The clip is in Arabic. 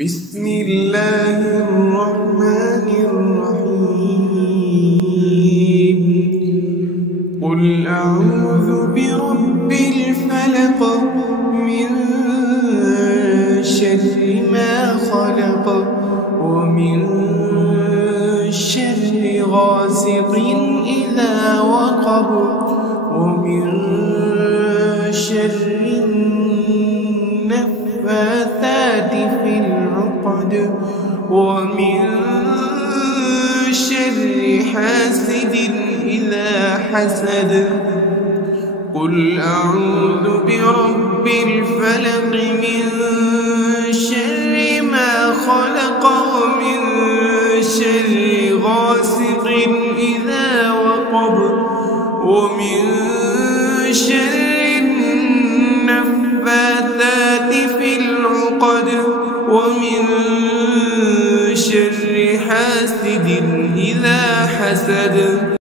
بسم الله الرحمن الرحيم. قل أعوذ برب الفلق من شر ما خلق ومن شر غاسق إذا وقب ومن شر النفاثات في العقد ومن شر حاسد إذا حسد. قل أعوذ برب الفلق من شر ما خلق ومن شر غاسق إذا وقب ومن شر النفاثات في العقد ومن شر حاسد إذا حسد.